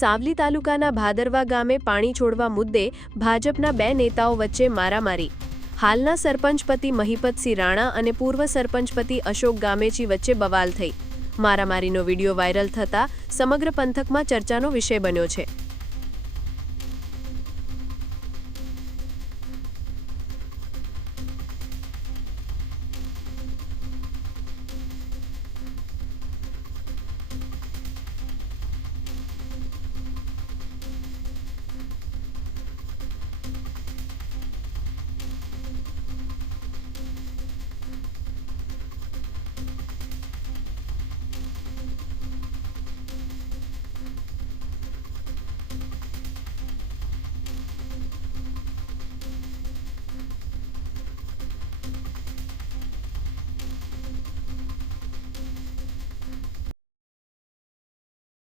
સાવલી તાલુકાના ભાદરવા ગામે પાણી છોડવા મુદ્દે ભાજપના બે નેતાઓ વચ્ચે મારામારી। હાલના સરપંચ પતિ મહિપતસિંહ રાણા અને પૂર્વ સરપંચ પતિ અશોક ગામેચી વચ્ચે બવાલ થઈ। મારામારીનો વિડીયો વાયરલ થતા સમગ્ર પંથકમાં ચર્ચાનો વિષય બન્યો છે।